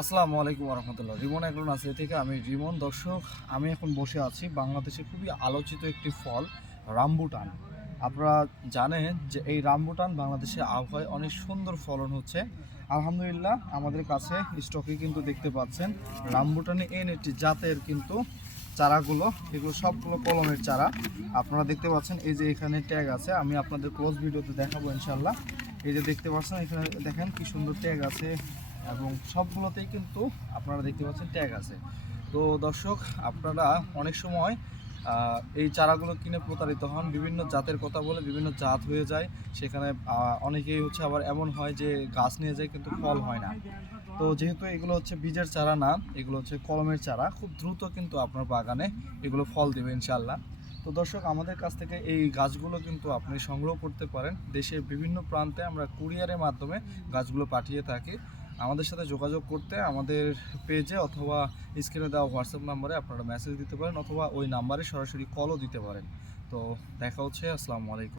আসসালামু আলাইকুম রহমতুল্লাহ। Rimon agro nursery থেকে আমি রিমন। দর্শক, আমি এখন বসে আছি বাংলাদেশে খুবই আলোচিত একটি ফল রামবুটান। আপনারা জানেন যে এই রামবুটান বাংলাদেশে আবহাওয়ায় অনেক সুন্দর ফলন হচ্ছে। আলহামদুলিল্লাহ, আমাদের কাছে স্টকে কিন্তু দেখতে পাচ্ছেন রামবুটানে একটি জাতের কিন্তু চারাগুলো, এগুলো সবগুলো কলমের চারা। আপনারা দেখতে পাচ্ছেন এই যে এখানে ট্যাগ আছে, আমি আপনাদের ক্লোজ ভিডিওতে দেখাবো ইনশাল্লাহ। এই যে দেখতে পাচ্ছেন এখানে দেখেন কি সুন্দর ট্যাগ আছে, এবং সবগুলোতেই কিন্তু আপনারা দেখতে পাচ্ছেন ট্যাগ আছে। তো দর্শক, আপনারা অনেক সময় এই চারাগুলো কিনে প্রতারিত হন, বিভিন্ন জাতের কথা বলে বিভিন্ন জাত হয়ে যায়। সেখানে অনেকেই হচ্ছে আবার এমন হয় যে গাছ নিয়ে যায় কিন্তু ফল হয় না। তো যেহেতু এগুলো হচ্ছে বীজের চারা না, এগুলো হচ্ছে কলমের চারা, খুব দ্রুত কিন্তু আপনার বাগানে এগুলো ফল দেবে ইনশাল্লাহ। তো দর্শক, আমাদের কাছ থেকে এই গাছগুলো কিন্তু আপনি সংগ্রহ করতে পারেন। দেশের বিভিন্ন প্রান্তে আমরা কুরিয়ারের মাধ্যমে গাছগুলো পাঠিয়ে থাকি। আমাদের সাথে যোগাযোগ করতে আমাদের পেজে অথবা স্ক্রিনে দেওয়া হোয়াটসঅ্যাপ নাম্বারে আপনারা মেসেজ দিতে পারেন, অথবা ওই নাম্বারে সরাসরি কলও দিতে পারেন। তো দেখা হচ্ছে। আসসালামু আলাইকুম।